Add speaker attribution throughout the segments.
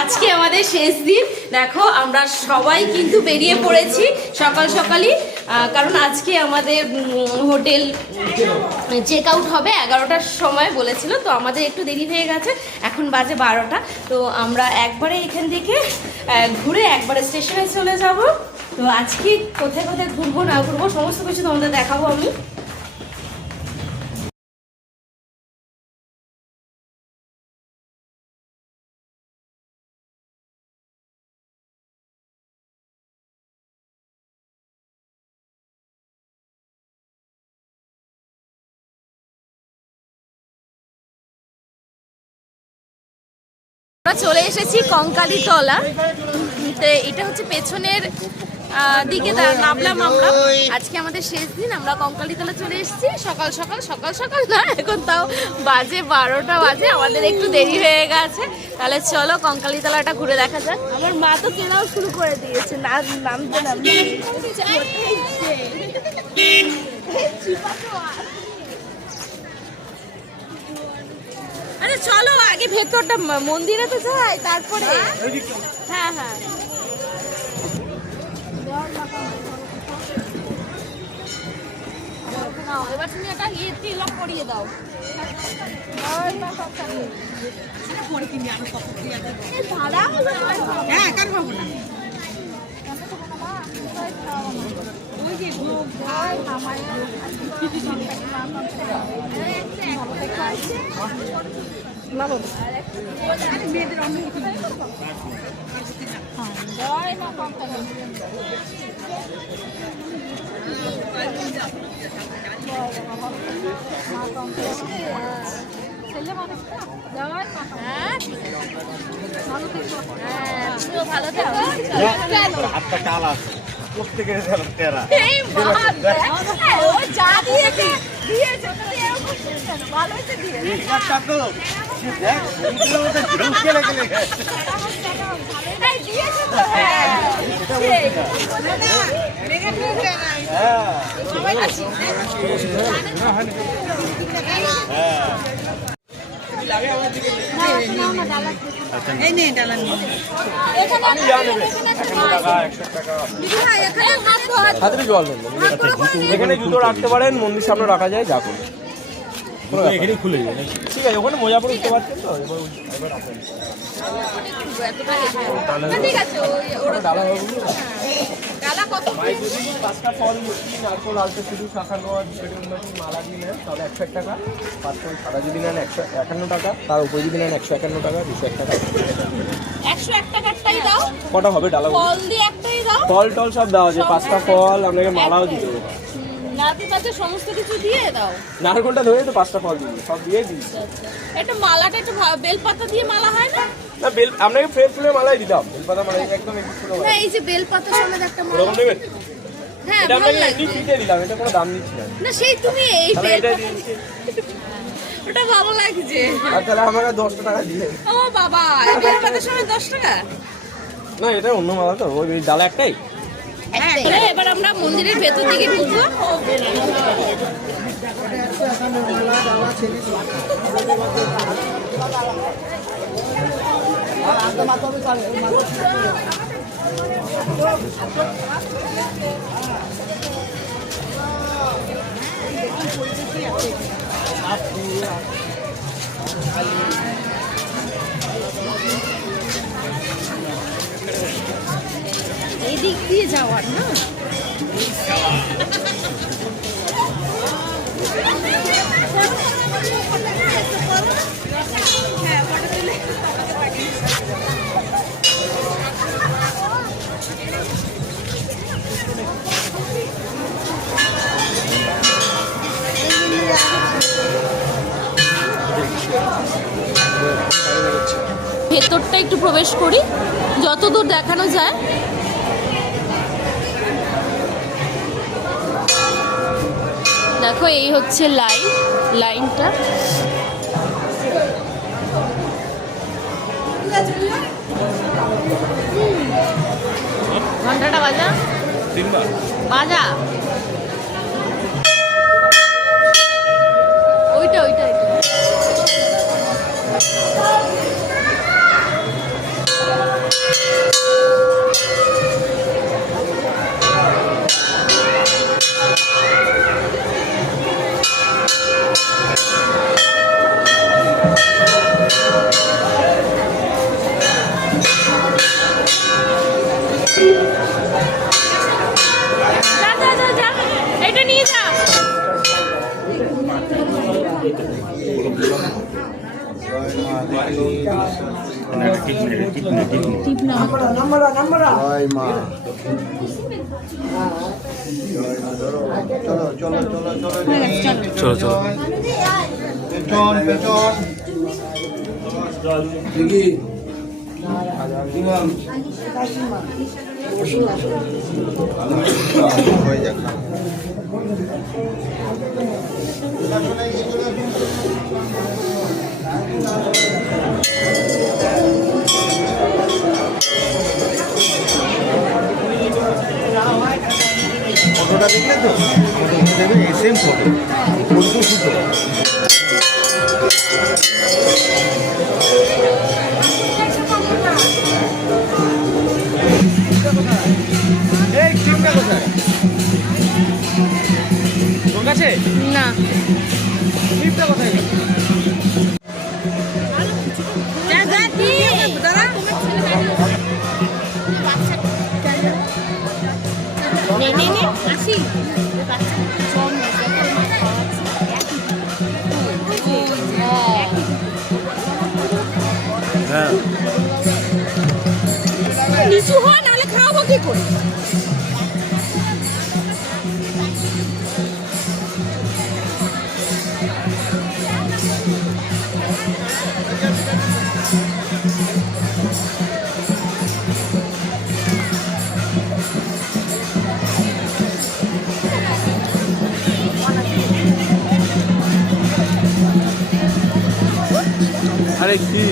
Speaker 1: আজকে আমাদের শেষ দিন। দেখো, আমরা সবাই কিন্তু বেরিয়ে পড়েছি সকাল সকালই। কারণ আজকে আমাদের হোটেল চেক আউট হবে এগারোটার সময় বলেছিল, তো আমাদের একটু দেরি হয়ে গেছে। এখন বাজে বারোটা। তো আমরা একবারে এখান থেকে ঘুরে একবারে স্টেশনে চলে যাব। তো আজকে কোথায় কোথায় ঘুরবো, না ঘুরবো, সমস্ত কিছু তোমাদের দেখাবো আমি। আমরা চলে এসেছি কঙ্কালি তলা তো এটা হচ্ছে পেছনের দিকে নামলাম আমরা আজকে আমাদের শেষ দিন আমরা কঙ্কালি তলা চলে এসেছি সকাল সকাল সকাল সকাল না এখন তাও বাজে বারোটা বাজে আমাদের একটু দেরি হয়ে গেছে তাহলে চলো কঙ্কালি তলাটা ঘুরে দেখা যাক আমার মা তো কেনাও শুরু করে দিয়েছে না নামতে নামতে আরে চলো আগে ভেতরটা মন্দিরে তো যাই তারপরে। হ্যাঁ? হ্যাঁ নাও, এবার তুমি একটা ইয়ে তিলক করিয়ে দাও। না। হ্যাঁ, ঠিক
Speaker 2: হাতটা কাল আছে প্রত্যেকের
Speaker 1: দেখ, ও যা দিয়েছে, দিয়েছে, হ্যাঁ। এখানে
Speaker 3: জুতো রাখতে পারেন মন্দির সামনে রাখা যায় যা করুন
Speaker 2: এখানেই খুলে যাবে
Speaker 3: ঠিক আছে ওখানে মজা করে উঠতে পারছেন তো? পাঁচটা ফল মিষ্টি নারকোল আলতে শুধু শাখা মালা দিয়ে নেন তাহলে একশো এক টাকা। সাদা যদি নেন একশো একান্ন টাকা। তার উপরে যদি নেন একশো একান্ন টাকা দুশো এক টাকা।
Speaker 1: একশো এক টাকারটাই দাও।
Speaker 3: কটা হবে ডালা
Speaker 1: ফল দিয়ে একটাই দাও।
Speaker 3: ফল টল সব দেওয়া আছে পাঁচটা ফল আপনাকে মালাও দিতে হবে।
Speaker 1: পাতে সমস্ত কিছু দিয়ে দাও।
Speaker 3: নারকোলটা ধরে তো পাঁচটা ফল দিবি সব দিয়ে দিবি।
Speaker 1: একটা মালাটা একটু বেলপাতা দিয়ে মালা হয় না?
Speaker 3: না বেল আপনাকে ফ্রেশ ফুলের মালাই দিতাম। বেলপাতা মালাই একদম একটু
Speaker 1: না এই যে বেলপাতা সমেত একটা মালা
Speaker 3: ওরকম নেবেন
Speaker 1: হ্যাঁ
Speaker 3: এটা
Speaker 1: লাগে।
Speaker 3: এমনি ফ্রিতে দিলাম এটা কোনো দাম নিচ্ছি না।
Speaker 1: না সেই তুমি এই বেলপাতা
Speaker 3: দিয়ে।
Speaker 1: ওটা ভালো লাগছে
Speaker 3: আর তাহলে আমাকে দশটা টাকা দিয়ে।
Speaker 1: ও বাবা এই বেলপাতার সময় দশ টাকা?
Speaker 3: না এটা অন্য মালা তো ওই ওই ডালা একটাই।
Speaker 1: হ্যাঁ এবার আমরা মন্দিরের ভেতর দিকে ঢুকবো। এই দিক দিয়ে যাওয়ার না? ভেতরটা একটু প্রবেশ করি। যতদূর দেখানো যায় দেখো এই হচ্ছে লাইন লাইনটা ঘন্টাটা বাজা? বাজা?
Speaker 4: চলো চলো চলো চলো
Speaker 1: চলো চলো
Speaker 4: পেছন পেছন দেখি হয়ে যাক ফটোটা দেখলে তো? ফটো দেবে সেম ফটো সুতো
Speaker 1: আরে কি?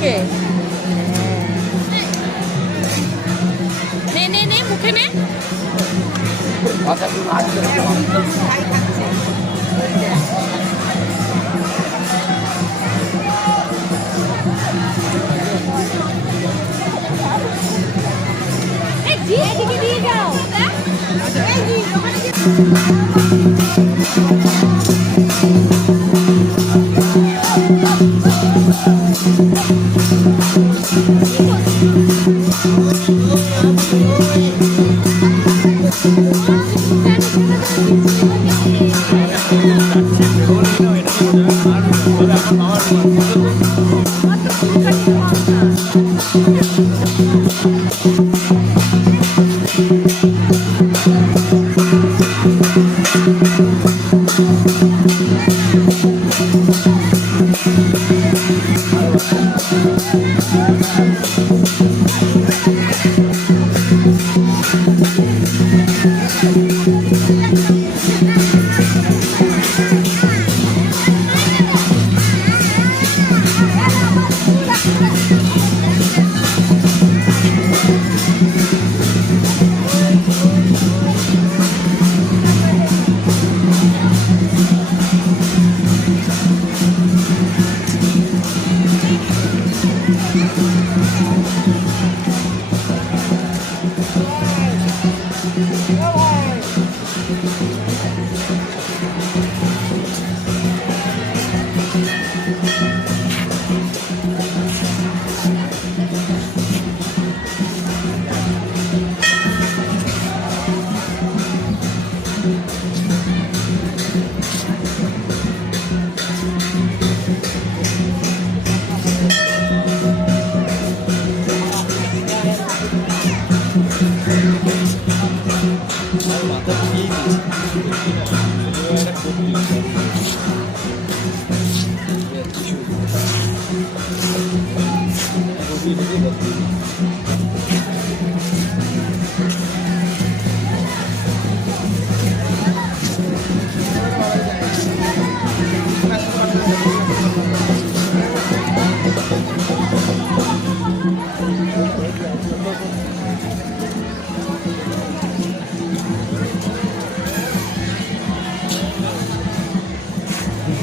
Speaker 3: কে? নে নে নে মুখে নে।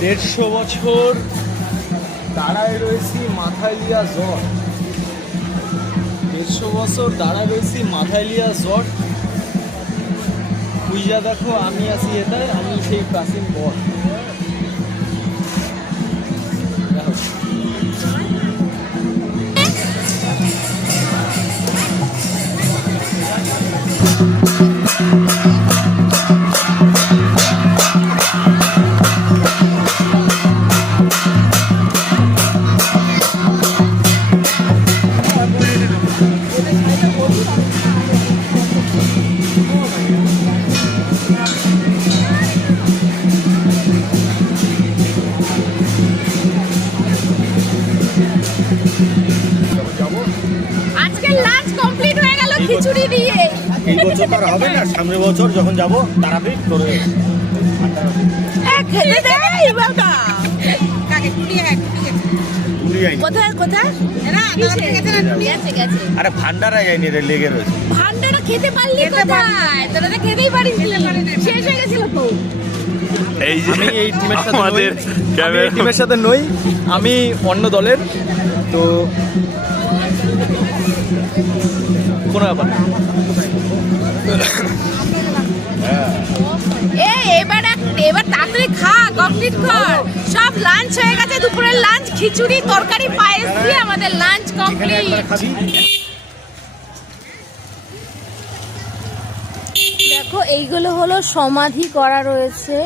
Speaker 5: দেড়শো বছর দাঁড়ায় রয়েছি মাথায় লিয়া জ্বর দেড়শো বছর দাঁড়ায় রয়েছি মাথায় লিয়া জট
Speaker 3: পূজা দেখো, আমি আছি এটাই আমি সেই প্রাচীন বর
Speaker 2: এই বছর হবে না সামনের বছর যখন যাব তারাপীঠ করে আরে ভান্ডারা যায়নি রে লেগে রয়েছে।
Speaker 1: ভান্ডারা খেতে পারলি কোথায়? তোরা তো খেতেই পারিস শেষ হয়ে গেছিল তো।
Speaker 6: এই যে
Speaker 3: আমি এই টিমের সাথে
Speaker 6: আমাদের
Speaker 3: আমি এই
Speaker 6: ক্যামেরা
Speaker 3: টিমের সাথে নই। আমি অন্য দলের। তো কোনো ব্যাপার না
Speaker 1: এ এবার এবার তাড়াতাড়ি খা কমপ্লিট সব লাঞ্চ হয়ে গেছে, দুপুরের লাঞ্চ খিচুড়ি, তরকারি আমাদের লাঞ্চ কমপ্লিট দেখো, এইগুলো হলো সমাধি করা রয়েছে।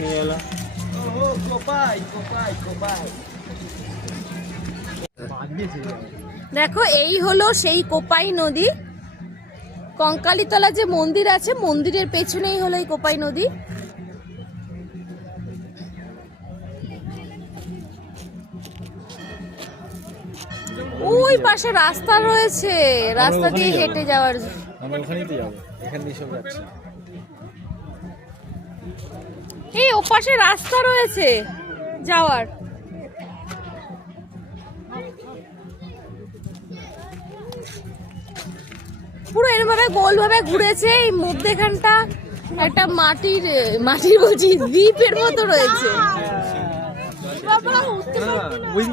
Speaker 2: নিয়ে এলাম
Speaker 1: দেখো এই হলো সেই কোপাই নদী। কঙ্কালীতলা যে মন্দির আছে মন্দিরের পেছনেই হলো এই কোপাই নদী। ওই পাশে রাস্তা রয়েছে। রাস্তা দিয়ে হেঁটে যাওয়ার
Speaker 3: আমরা ওখানেই তো যাব। এখান দিয়ে সব যাচ্ছে।
Speaker 1: এই ও পাশে রাস্তা রয়েছে যাওয়ার। পুরো এরকম ভাবে গোল ভাবে ঘুরেছে এই মধ্যেখানটা। একটা মাটির মাটির বলছি দ্বীপের মতো রয়েছে।
Speaker 3: ওই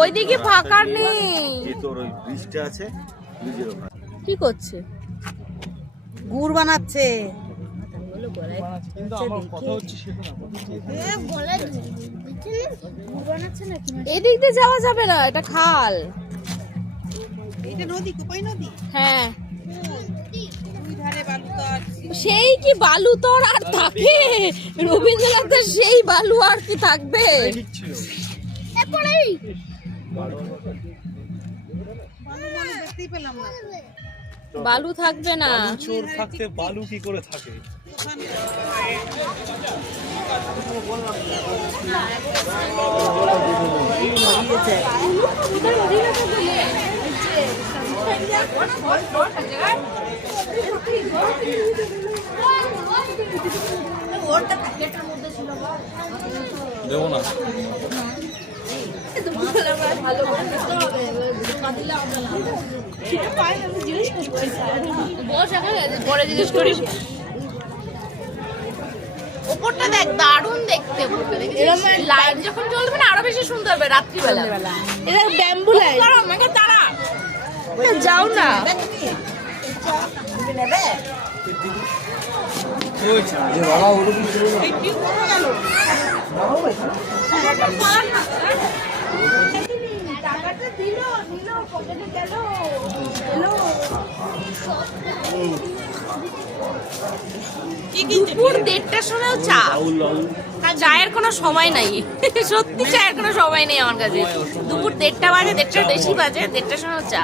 Speaker 1: ওইদিকে ফাঁকা নেই। কি করছে?
Speaker 4: গুড় বানাচ্ছে।
Speaker 3: কিন্তু আমার কথা হচ্ছে সেটা না?
Speaker 1: এদিক দিয়ে যাওয়া যাবে না এটা খাল।
Speaker 4: এটা নদী কোপাই নদী?
Speaker 1: হ্যাঁ।
Speaker 4: দুই ধারে বালুতর।
Speaker 1: সেই কি বালু তোর আর থাকে রবীন্দ্রনাথের সেই বালু আর কি থাকবে?
Speaker 4: মানে
Speaker 1: বালু থাকবে না।
Speaker 6: চোর থাকতে বালু কি করে থাকে? দেবো না।
Speaker 1: পরে জিজ্ঞেস করিস। ওপরটা দেখ দারুণ দেখতে। লাইট যখন জ্বলবে না আরও বেশি সুন্দর হবে রাত্রিবেলা। এটা ব্যাম্বু লাইট আমাকে তারা যাও না। দুপুর দেড়টার সময় চা। চায়ের কোনো সময় নাই। সত্যি চায়ের কোনো সময় নেই আমার কাছে। দুপুর দেড়টা বাজে দেড়টার বেশি বাজে দেড়টার সময় চা।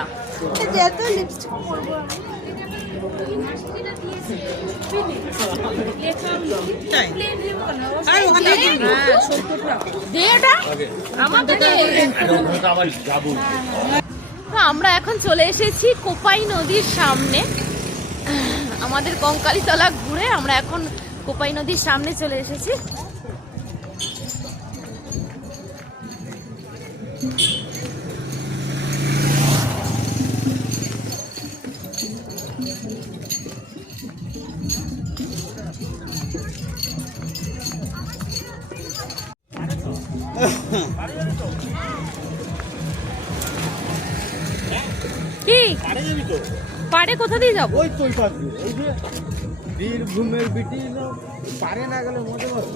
Speaker 1: আমরা এখন চলে এসেছি কোপাই নদীর সামনে। আমাদের কঙ্কালীতলা ঘুরে আমরা এখন কোপাই নদীর সামনে চলে এসেছি। কোথা দিয়ে যাব?
Speaker 2: ওই তো পাশ। দিয়ে। এই যে বীরভূমের বিটি পারে না গেলে মজা পাবে।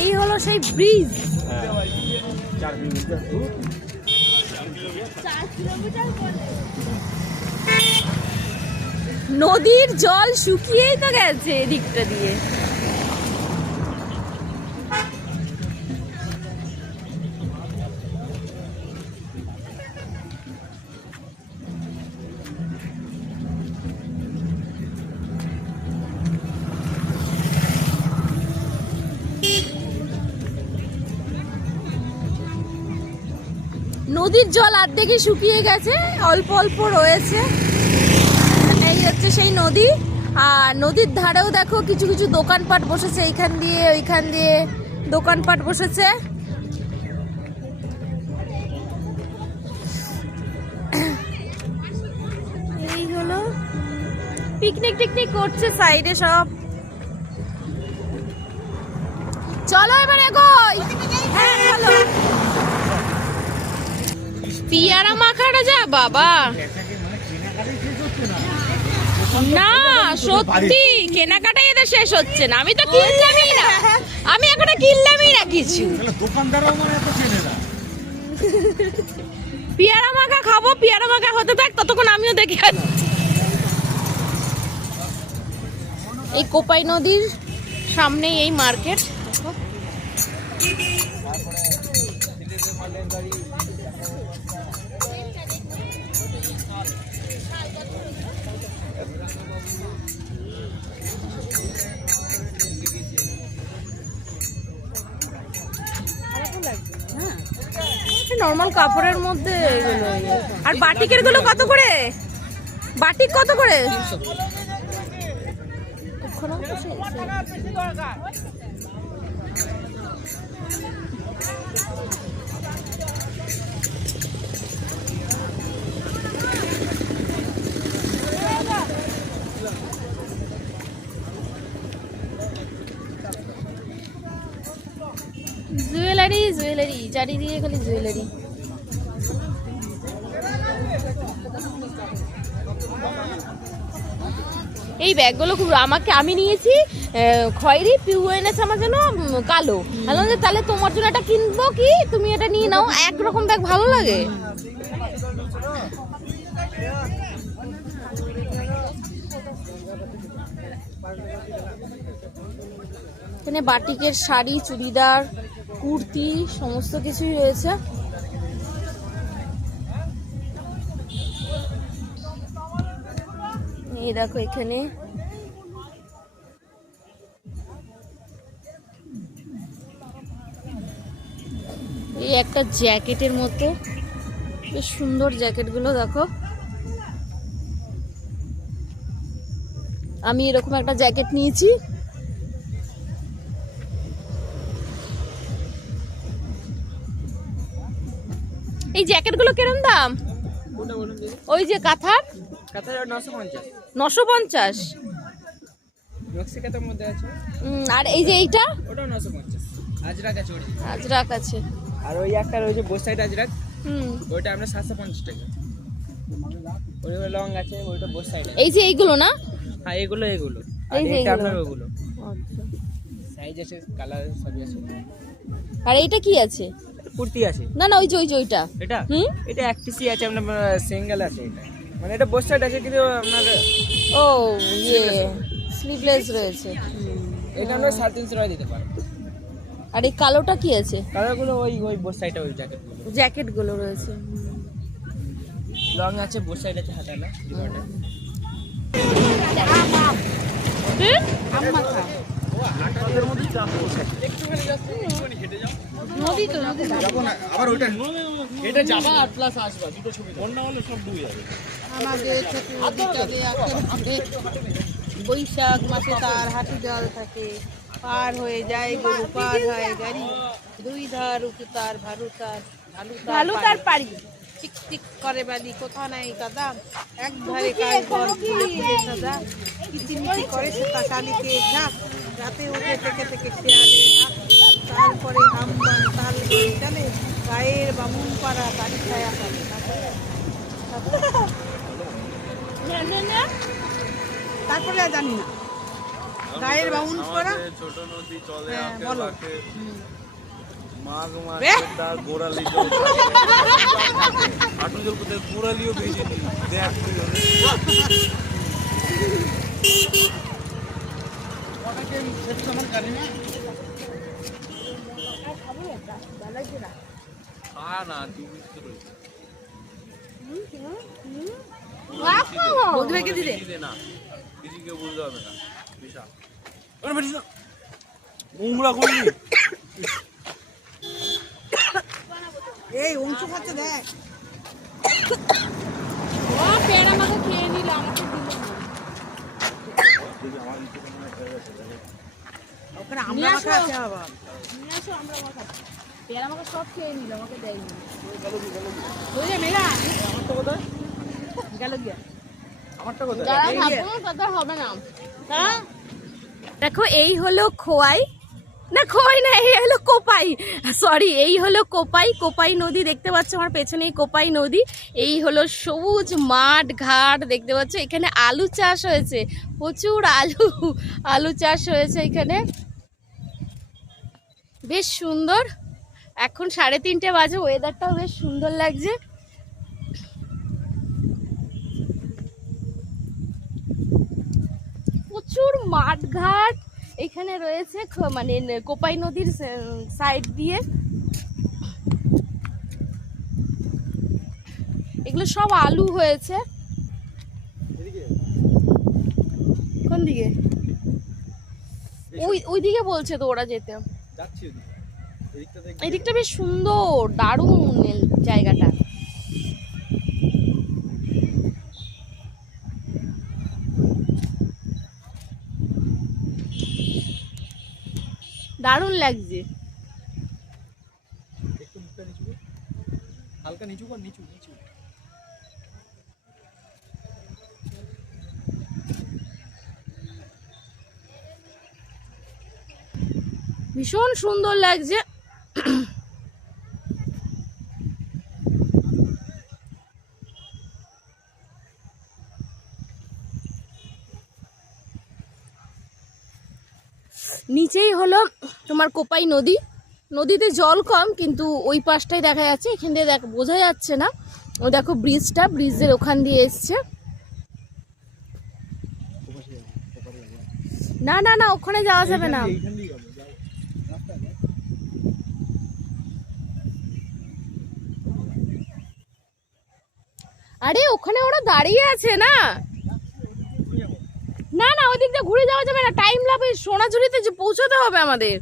Speaker 1: এই হলো সেই ব্রিজ।
Speaker 2: চার কিলোমিটার
Speaker 1: নদীর জল শুকিয়েই তো গেছে এদিকটা দিয়ে। নদীর জল আর্ধেকই শুকিয়ে গেছে, অল্প অল্প রয়েছে। এই হচ্ছে সেই নদী। আর নদীর ধারেও দেখো কিছু কিছু দোকানপাট বসেছে, এইখান দিয়ে ওইখান দিয়ে দোকানপাট বসেছে। এই হলো পিকনিক টিকনিক করছে সাইডে সব। চলো এবার এগোই। হ্যাঁ চলো বাবা। না, সত্যি, কেনাকাটাই এদের শেষ হচ্ছে না। আমি তো কিনলামই না। আমি এখনও কিনলামই না কিছু। পেয়ারা মাখা খাব, পেয়ারা মাখা হতে থাক, ততক্ষণ আমিও দেখে এই কোপাই নদীর সামনে এই মার্কেট। নর্মাল কাপড়ের মধ্যে আর বাটিকেরগুলো কত করে? বাটিক কত করে? জুয়েলারি জুয়েলারি চারিদিকে খালি জুয়েলারি। এই ব্যাগগুলো খুব, আমাকে আমি নিয়েছি খয়েরি, পিউ এনেছে আমার জন্য কালো। বললাম যে, তাহলে তোমার জন্য এটা কিনবো কি? তুমি এটা নিয়ে নাও, একরকম ব্যাগ ভালো লাগে। এখানে বাটিকের শাড়ি, চুড়িদার কুর্তি, সমস্ত কিছুই রয়েছে। এই দেখো এখানে। এই একটা জ্যাকেটের মতো বেশ সুন্দর জ্যাকেটগুলো দেখো। আমি এরকম একটা জ্যাকেট নিয়েছি। এই জ্যাকেটগুলো কিরম দাম? ওই যে কাঁথার?
Speaker 3: নশো পঞ্চাশ।
Speaker 1: আর এই যে এইটা?
Speaker 3: আজরাক আছে আর ওই একটা রয়েছে বোস সাইড আজরাক
Speaker 1: হুম।
Speaker 3: ওইটা আমরা সাতশো পঞ্চাশ টাকা। ওই লং আছে ওইটা বোস সাইড
Speaker 1: এই যে এইগুলো না?
Speaker 3: হ্যাঁ এগুলো এগুলো।
Speaker 1: এই যে এগুলো।
Speaker 3: ওগুলো।
Speaker 1: আচ্ছা।
Speaker 3: সাইজ আছে কালার সবই আছে।
Speaker 1: আর এইটা কি আছে?
Speaker 3: কুর্তি আছে?
Speaker 1: না না ওই যে ওই যে ওইটা।
Speaker 3: এটা?
Speaker 1: হুম?
Speaker 3: এটা এক পিসি আছে আপনার সিঙ্গেল আছে এটা। মানে এটা বোস সাইড আছে কিন্তু আপনার
Speaker 1: ও ইয়ে স্লিভলেস রয়েছে।
Speaker 3: এটা আমরা সাড়ে তিনশো টাকা দিতে পারব।
Speaker 1: আর এই কালোটা কি আছে?
Speaker 3: কালারগুলো ওই ওই বোস সাইডে ওই জ্যাকেটগুলো
Speaker 1: জ্যাকেটগুলো রয়েছে।
Speaker 3: লং আছে বোস সাইড আছে হাতা না
Speaker 4: নদী তো নদী
Speaker 3: এটা যাবা আর প্লাস আসবা দুটো ছবি
Speaker 6: বন্যা হলে সব ডুবে যাবে।
Speaker 4: আমাদের ছোট নদীটাতে বৈশাখ মাসে তার হাঁটু জল থাকে। পার হয়ে যায় গরু পার হয় গাড়ি। দুই ধার উঁচু তার ভালু তার ভালু
Speaker 1: তার পারি
Speaker 4: চিক করে বালি কোথাও নাই কাদা। এক ধারে কাজ সাদা। কিচিমিচি করে সে ঝাঁক। রাতে উঠে থেকে থেকে শেয়ালে তারপরে তাল বই চলে গায়ের বামুন পাড়া বাড়ি ছায়া করে তারপরে জানি না। গায়ের বামুন পাড়া?
Speaker 6: ছোট নদী চলে
Speaker 4: হ্যাঁ, বলো।
Speaker 6: মাঘ মাসে তার গোড়ালি জল। হাঁটু জল কোথায় গোড়ালিও নেই। দেখ
Speaker 4: এই অংশু খাচ্ছে দেখ
Speaker 1: খেয়ে নিল আমাকে দিল
Speaker 4: ওখানে আমরা মাখা আছে আবার।
Speaker 1: পেয়ারা আমাকে সব খেয়ে নিল আমাকে দেয়নি।
Speaker 4: বুঝলে মেয়েরা গেল গিয়া।
Speaker 3: আমারটা কোথায়?
Speaker 1: যারা খাব তাদের হবে না। দেখো এই হলো খোয়াই। না খোয়াই না, এই হলো কোপাই। সরি এই হলো কোপাই। কোপাই নদী দেখতে পাচ্ছ, আমার পেছনেই কোপাই নদী। এই হলো সবুজ মাঠ ঘাট দেখতে পাচ্ছ। এখানে আলু চাষ হয়েছে, প্রচুর আলু আলু চাষ হয়েছে এখানে। বেশ সুন্দর। এখন সাড়ে তিনটে বাজে ওয়েদারটাও বেশ সুন্দর লাগছে। প্রচুর মাঠঘাট এখানে রয়েছে মানে কোপাই নদীর সাইড দিয়ে। এগুলো সব আলু হয়েছে। কোন দিকে? ওই ওই দিকে বলছে তো ওরা যেতে।
Speaker 3: এদিকটা
Speaker 1: বেশ সুন্দর দারুণ জায়গাটা। দারুণ লাগছে।
Speaker 3: হালকা নিচু কর নিচু নিচু।
Speaker 1: ভীষণ সুন্দর লাগছে। নিচেই হলো তোমার কোপাই নদী। নদীতে জল কম, কিন্তু ওই পাশটাই দেখা যাচ্ছে। এখান দিয়ে দেখ, বোঝা যাচ্ছে না। ও দেখো ব্রিজটা ব্রিজের ওখান দিয়ে এসছে। না না না, ওখানে যাওয়া যাবে না। আরে, ওখানে ওরা দাঁড়িয়ে আছে না? না না ওই দিক দিয়ে ঘুরে যাওয়া যাবে না। টাইম লাগবে সোনাঝুরিতে যে পৌঁছতে হবে আমাদের।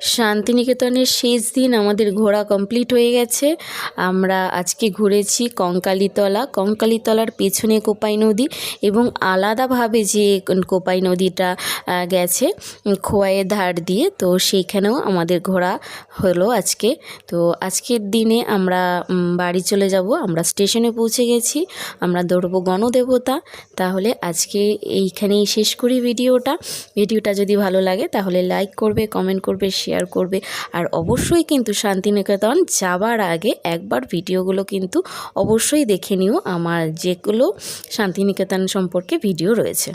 Speaker 7: শান্তিনিকেতনের শেষ দিন আমাদের ঘোরা কমপ্লিট হয়ে গেছে। আমরা আজকে ঘুরেছি কঙ্কালীতলা। কঙ্কালীতলার পেছনে কোপাই নদী এবং আলাদাভাবে যে কোপাই নদীটা গেছে, খোয়াইয়ের ধার দিয়ে, তো সেইখানেও আমাদের ঘোরা হলো আজকে। তো আজকের দিনে আমরা বাড়ি চলে যাব। আমরা স্টেশনে পৌঁছে গেছি। আমরা দৌড়বো গণদেবতা। তাহলে আজকে এইখানেই শেষ করি ভিডিওটা। ভিডিওটা যদি ভালো লাগে তাহলে লাইক করবে, কমেন্ট করবে শেয়ার করবে। আর অবশ্যই কিন্তু শান্তিনিকেতন যাবার আগে একবার ভিডিওগুলো কিন্তু অবশ্যই দেখে নিও। আমার যেগুলো শান্তিনিকেতন সম্পর্কে ভিডিও রয়েছে।